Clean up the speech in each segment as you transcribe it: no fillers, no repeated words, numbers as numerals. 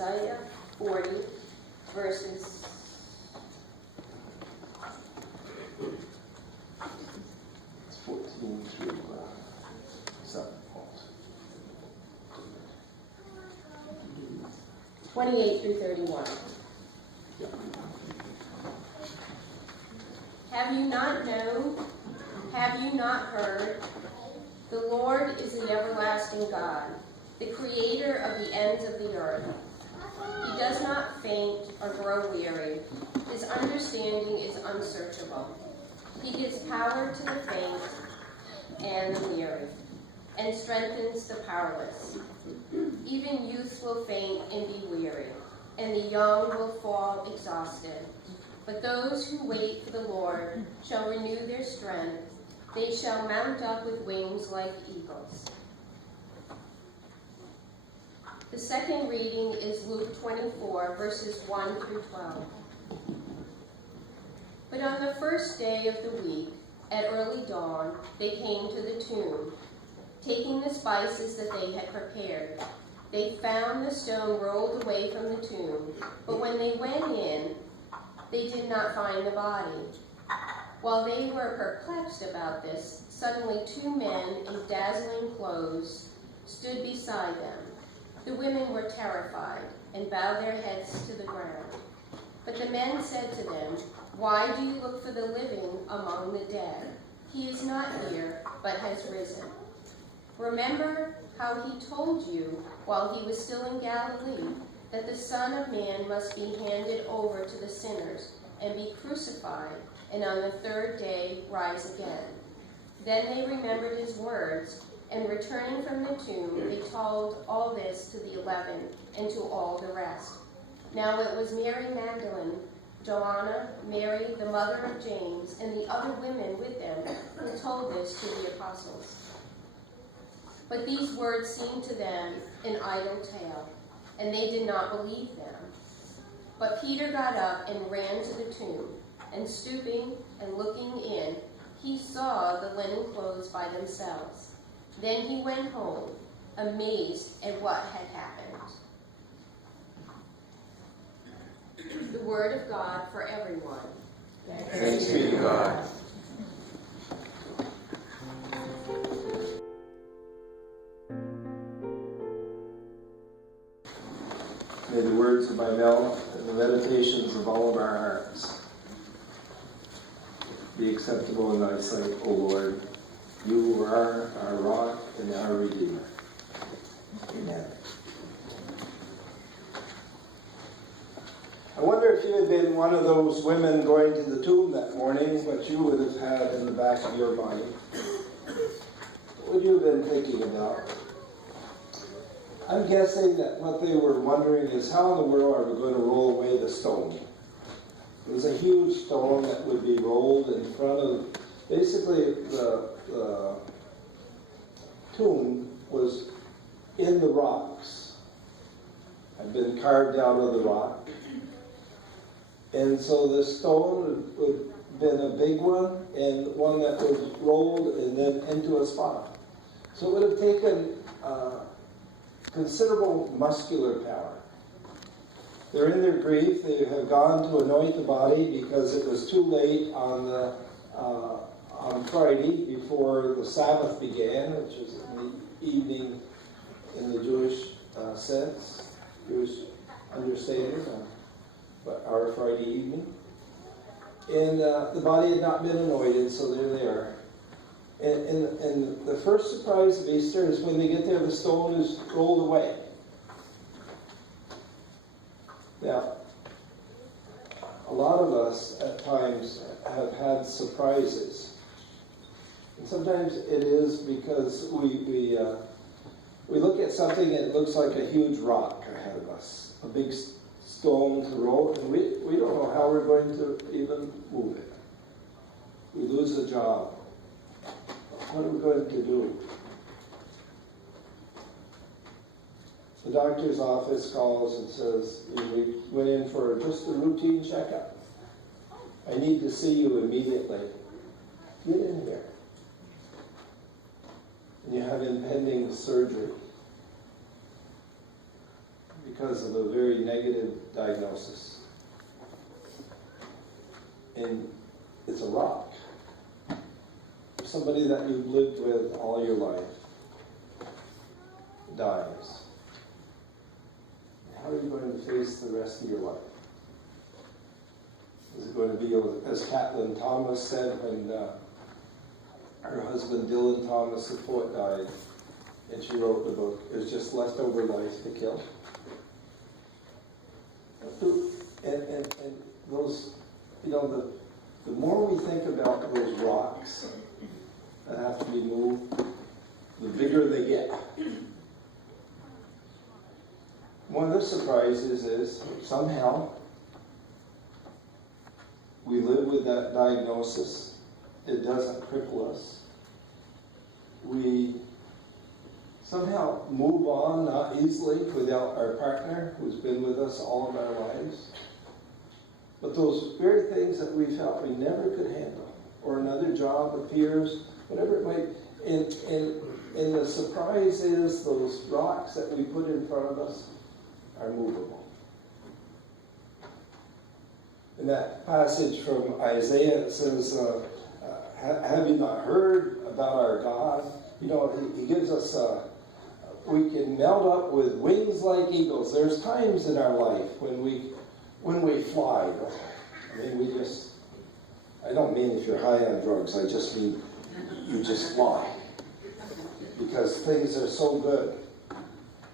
Isaiah 40, verses 14 through 7. 28 through 31. Have you not known? Have you not heard? The Lord is the everlasting God, the creator of the ends of the earth. He does not faint or grow weary. His understanding is unsearchable. He gives power to the faint and the weary, and strengthens the powerless. Even youths will faint and be weary, and the young will fall exhausted. But those who wait for the Lord shall renew their strength. They shall mount up with wings like eagles. The second reading is Luke 24, verses 1 through 12. But on the first day of the week, at early dawn, they came to the tomb, taking the spices that they had prepared. They found the stone rolled away from the tomb, but when they went in, they did not find the body. While they were perplexed about this, suddenly 2 men in dazzling clothes stood beside them. The women were terrified and bowed their heads to the ground. But the men said to them, "Why do you look for the living among the dead? He is not here, but has risen. Remember how he told you while he was still in Galilee that the Son of Man must be handed over to the sinners and be crucified, and on the third day rise again." Then they remembered his words, and returning from the tomb, they told all this to the 11 and to all the rest. Now it was Mary Magdalene, Joanna, Mary, the mother of James, and the other women with them who told this to the apostles. But these words seemed to them an idle tale, and they did not believe them. But Peter got up and ran to the tomb, and stooping and looking in, he saw the linen clothes by themselves. Then he went home, amazed at what had happened. The word of God for everyone. Thanks be to God. May the words of my mouth and the meditations of all of our hearts be acceptable in thy sight, O Lord, you who are our rock and our Redeemer. Amen. I wonder if you had been one of those women going to the tomb that morning, what you would have had in the back of your mind. What would you have been thinking about? I'm guessing that what they were wondering is, how in the world are we going to roll away the stone? It was a huge stone that would be rolled in front of, basically the tomb was in the rocks, had been carved out of the rock. And so the stone would have been a big one, and one that was rolled and then into a spot. So it would have taken considerable muscular power. They're in their grief. They have gone to anoint the body because it was too late on Friday before the Sabbath began, which is in the evening in the Jewish sense, Jewish understanding, but our Friday evening. And the body had not been anointed, so they're there. And the first surprise of Easter is when they get there, the stone is rolled away. Now, a lot of us at times have had surprises. And sometimes it is because we look at something and it looks like a huge rock ahead of us, a big stone to roll, and we don't know how we're going to even move it. We lose a job. What are we going to do? The doctor's office calls and says, "We went in for just a routine checkup. I need to see you immediately. Get in here." And you have impending surgery. because of a very negative diagnosis. And it's a rock. Somebody that you've lived with all your life dies. How are you going to face the rest of your life? Is it going to be, as Caitlin Thomas said when her husband Dylan Thomas, the poet, died, and she wrote the book, it was just leftover life to kill. And those, you know, the more we think about those rocks that have to be moved, the bigger they get. One of the surprises is somehow we live with that diagnosis. It doesn't cripple us. We somehow move on, not easily, without our partner who's been with us all of our lives. But those very things that we felt we never could handle, or another job appears, whatever it might, and the surprise is those rocks that we put in front of us are movable. In that passage from Isaiah, it says, have you not heard about our God? You know, he gives us, we can mount up with wings like eagles. There's times in our life when we fly. I mean, I don't mean if you're high on drugs, I just mean you just fly. Because things are so good.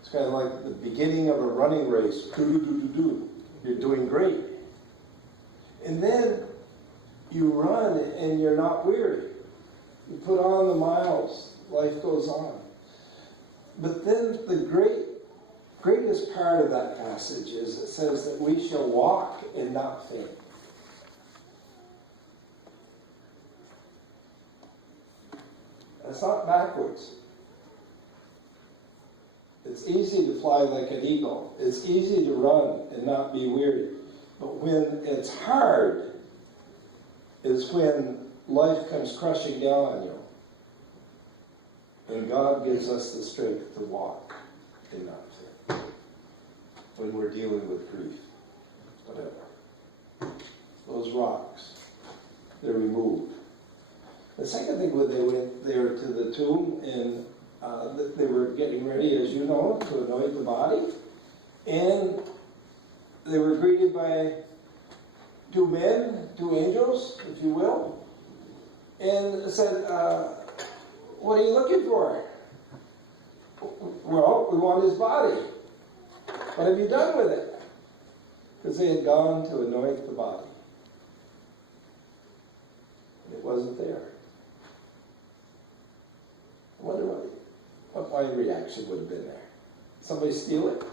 It's kind of like the beginning of a running race. Do-do-do-do-do. You're doing great. And then you run and you're not weary. You put on the miles. Life goes on. But then the greatest part of that passage is it says that we shall walk and not faint. That's not backwards. It's easy to fly like an eagle. It's easy to run and not be weary. But when it's hard is when life comes crushing down on you. And God gives us the strength to walk and not fear. When we're dealing with grief, whatever. Those rocks, they're removed. The second thing, when they went there to the tomb, and they were getting ready, as you know, to anoint the body, and they were greeted by two men, two angels, if you will, and said, what are you looking for? Well, we want his body. What have you done with it? Because they had gone to anoint the body. And it wasn't there. I wonder what my reaction would have been there. Somebody steal it?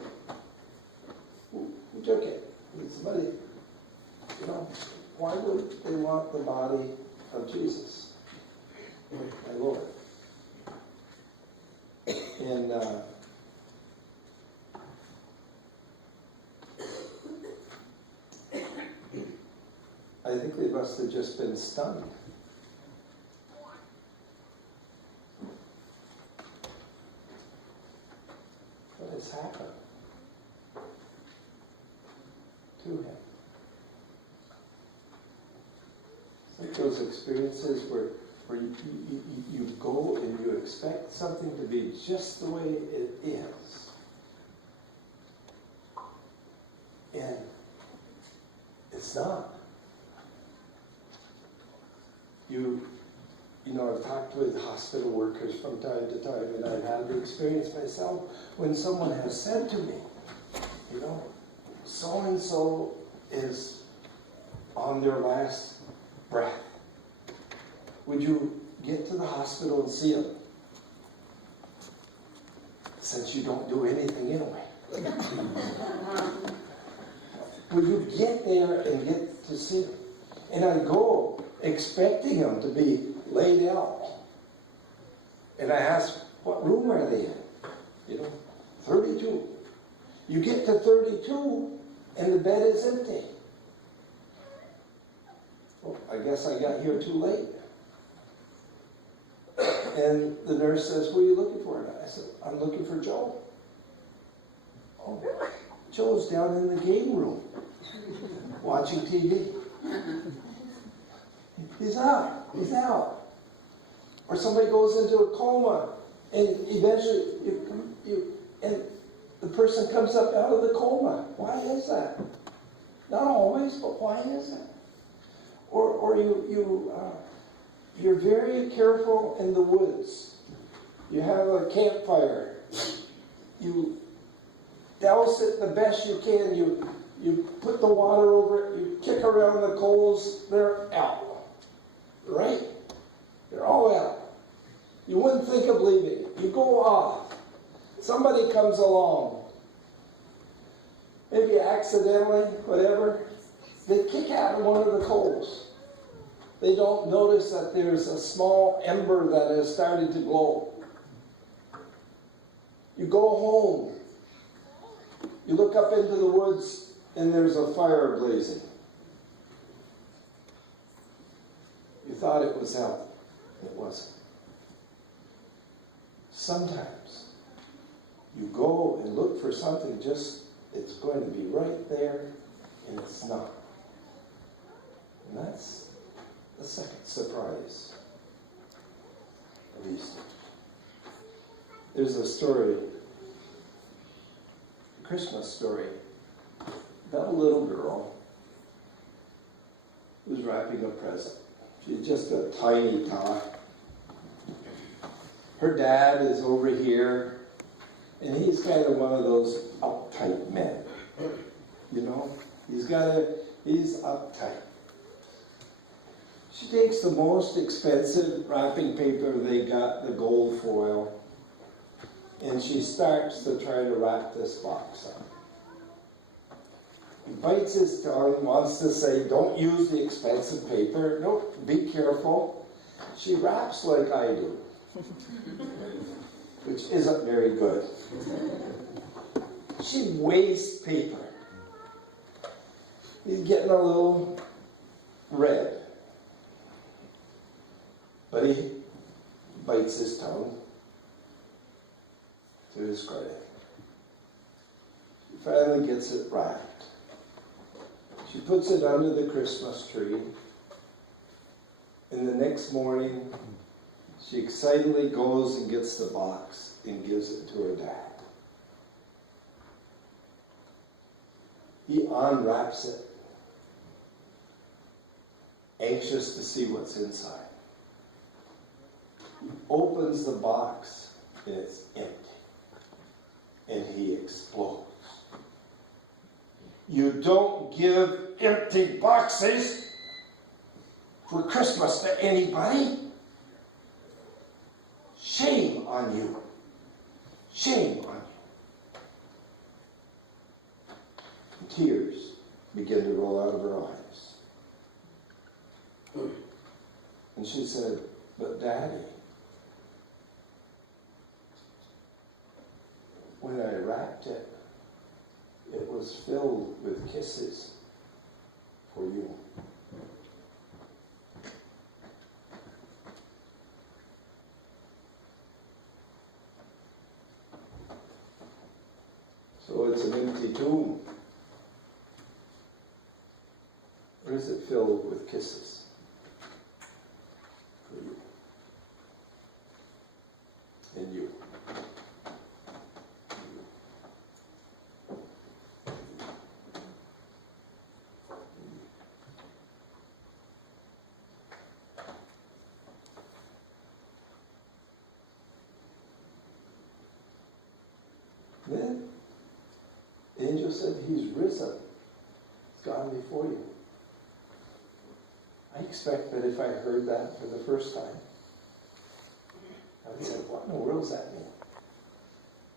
Who took it? Did somebody, you know, why would they want the body of Jesus, my Lord? And I think they must have just been stunned. What has happened to him? It's like those experiences where you go and you expect something to be just the way it is. And it's not. You know, I've talked with hospital workers from time to time, and I've had the experience myself when someone has said to me, you know, so-and-so is on their last breath. Would you get to the hospital and see them? Since you don't do anything anyway. Would you get there and get to see them? And I go expecting them to be laid out. And I ask, what room are they in? You know, 32. You get to 32 and the bed is empty. Well, I guess I got here too late. And the nurse says, what are you looking for? And I said, I'm looking for Joe. Oh, Joe's down in the game room watching TV. He's out. He's out. Or somebody goes into a coma, and eventually and the person comes up out of the coma. Why is that? Not always, but why is that? Or you're very careful in the woods. You have a campfire. You douse it the best you can. You put the water over it. You kick around the coals. They're out. Right? They're all out. You wouldn't think of leaving. You go off. Somebody comes along. Maybe accidentally, whatever. They kick out one of the coals. They don't notice that there's a small ember that has started to glow. You go home. You look up into the woods and there's a fire blazing. You thought it was out. It wasn't. Sometimes you go and look for something it's going to be right there, and it's not. And that's the second surprise of Easter. There's a story, a Christmas story, about a little girl who's wrapping a present. She's just a tiny tot. Her dad is over here, and he's kind of one of those uptight men. You know? He's uptight. She takes the most expensive wrapping paper they got, the gold foil, and she starts to try to wrap this box up. He bites his tongue, wants to say, don't use the expensive paper. Nope, be careful. She wraps like I do, which isn't very good. She wastes paper. He's getting a little red. But he bites his tongue to his credit. She finally gets it wrapped. She puts it under the Christmas tree. And the next morning, she excitedly goes and gets the box and gives it to her dad. He unwraps it, anxious to see what's inside. He opens the box and it's empty. And he explodes. You don't give empty boxes for Christmas to anybody. Shame on you. Shame on you. And tears begin to roll out of her eyes. And she said, but Daddy, when I wrapped it, it was filled with kisses for you. So it's an empty tomb. Or is it filled with kisses for you? And you. Then the angel said, he's risen. He's gone before you. I expect that if I heard that for the first time, I would say, what in the world does that mean?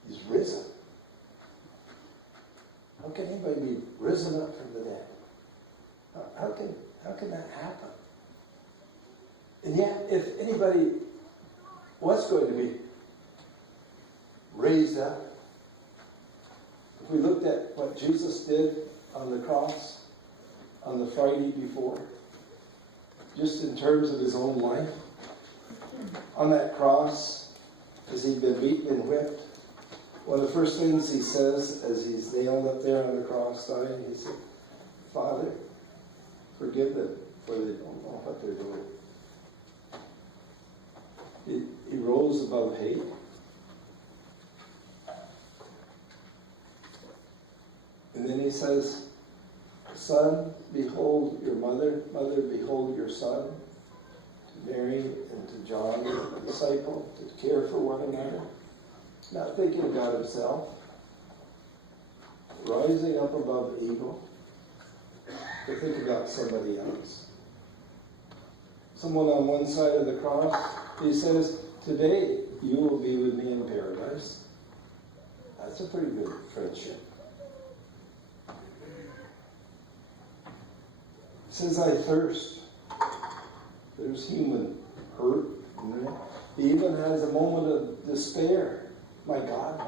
He's risen. How can anybody be risen up from the dead? How can that happen? And yet, if anybody was going to be raised up, if we looked at what Jesus did on the cross on the Friday before, just in terms of his own life, on that cross, as he'd been beaten and whipped, one of the first things he says as he's nailed up there on the cross dying, he said, Father, forgive them, for they don't know what they're doing. He rose above hate. And then he says, Son, behold your mother. Mother, behold your son. To Mary and to John, the disciple, to care for one another. Not thinking about himself. Rising up above evil. To think about somebody else. Someone on one side of the cross, he says, today you will be with me in paradise. That's a pretty good friendship. Says, I thirst. There's human hurt. He even has a moment of despair. My God,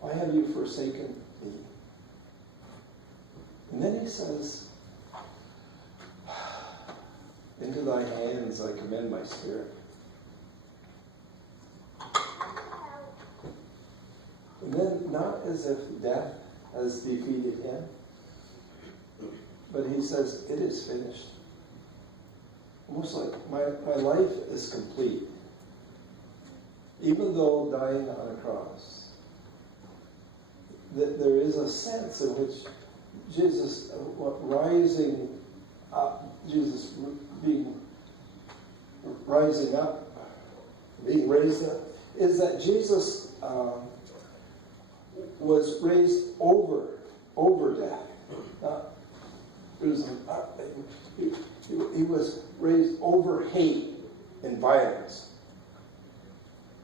why have you forsaken me? And then he says, into thy hands I commend my spirit. And then, not as if death has defeated him, but he says, it is finished. Almost like my life is complete. Even though dying on a cross, that there is a sense in which Jesus rising up, Jesus being rising up, being raised up, is that Jesus was raised over death. He was raised over hate and violence.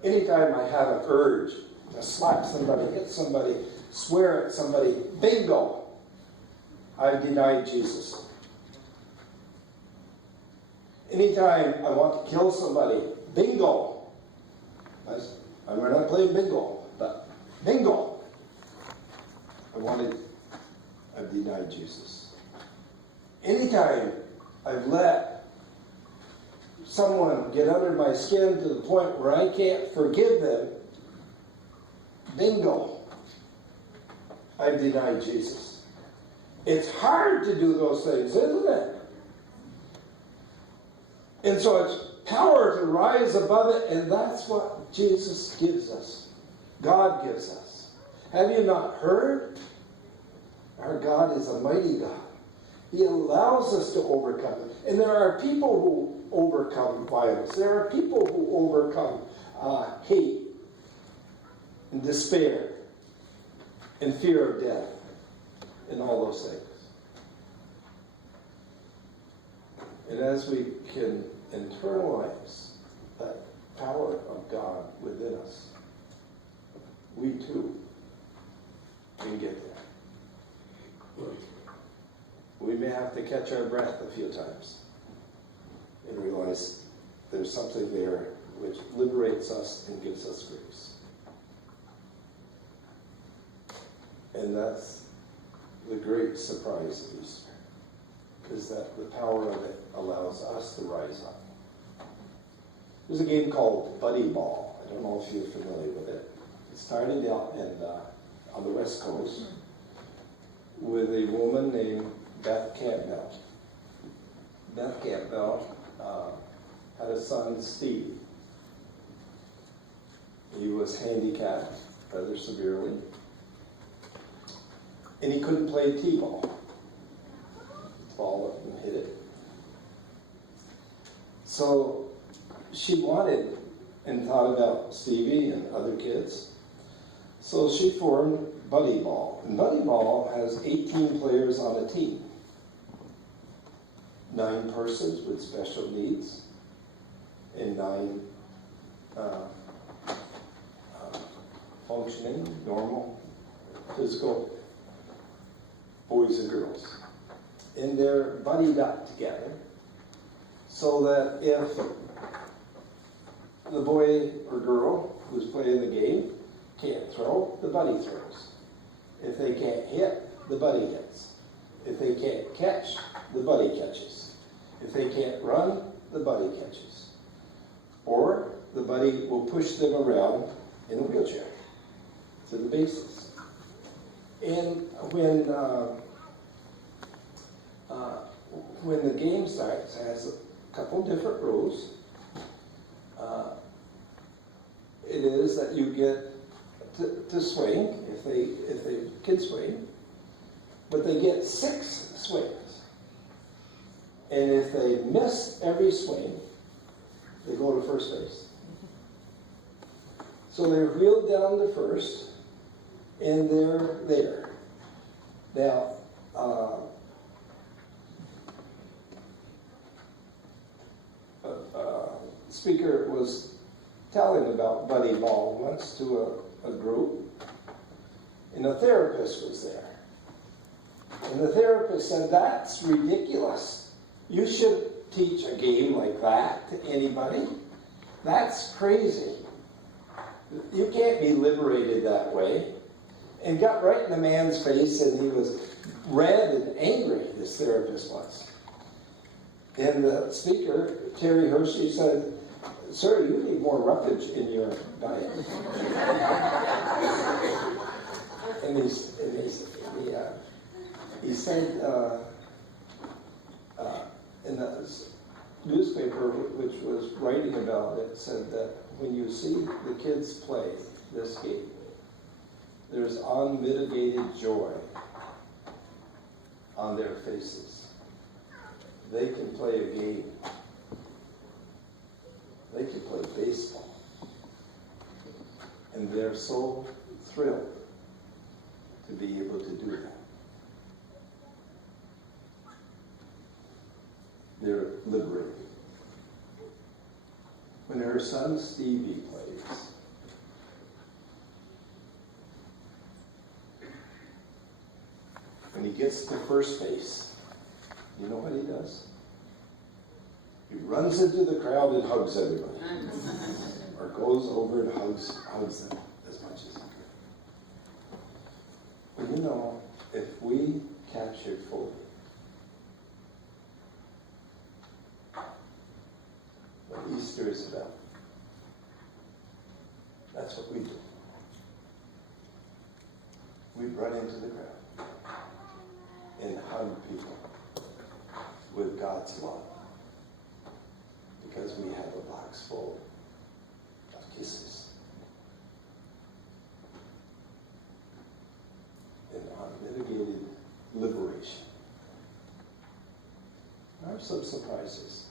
Anytime I have an urge to slap somebody, hit somebody, swear at somebody, bingo, I've denied Jesus. Anytime I want to kill somebody, bingo. We're not playing bingo, but bingo. I've denied Jesus. Anytime I've let someone get under my skin to the point where I can't forgive them, bingo, I've denied Jesus. It's hard to do those things, isn't it? And so it's power to rise above it, and that's what Jesus gives us. God gives us. Have you not heard? Our God is a mighty God. He allows us to overcome it. And there are people who overcome violence. There are people who overcome hate and despair and fear of death and all those things. And as we can internalize that power of God within us, we too can get there. We may have to catch our breath a few times and realize there's something there which liberates us and gives us grace. And that's the great surprise of Easter, is that the power of it allows us to rise up. There's a game called Buddy Ball. I don't know if you're familiar with it. It started out on the West Coast with a woman named Beth Campbell. Beth Campbell had a son, Steve. He was handicapped rather severely, and he couldn't play t-ball. Ball up and hit it. So she wanted and thought about Stevie and other kids. So she formed Buddy Ball. And Buddy Ball has 18 players on a team. 9 persons with special needs and 9 functioning, normal, physical boys and girls. And they're buddied up together so that if the boy or girl who's playing the game can't throw, the buddy throws. If they can't hit, the buddy hits. If they can't catch, the buddy catches. If they can't run, the buddy catches. Or the buddy will push them around in a wheelchair. to the bases. And when the game starts, it has a couple different rules. It is that you get to swing if they can swing, but they get 6 swings. And if they miss every swing, they go to first base. So they're wheeled down to first, and they're there. Now, speaker was telling about buddy ball once to a group, and a therapist was there. And the therapist said, "That's ridiculous. You shouldn't teach a game like that to anybody. That's crazy. You can't be liberated that way." And got right in the man's face, and he was red and angry, this therapist was. And the speaker, Terry Hershey, said, "Sir, you need more roughage in your diet." And he said in the newspaper, which was writing about it, said that when you see the kids play this game, there's unmitigated joy on their faces. They can play a game. They can play baseball. And they're so thrilled to be able to do that. They're liberated. When her son Stevie plays, when he gets to first base, you know what he does? He runs into the crowd and hugs everybody. Or goes over and hugs them as much as he can. But you know, if we captured fully what Easter is about, that's what we do. We'd run into the crowd and hug people with God's love, because we have a box full of kisses and unmitigated liberation. There are some surprises.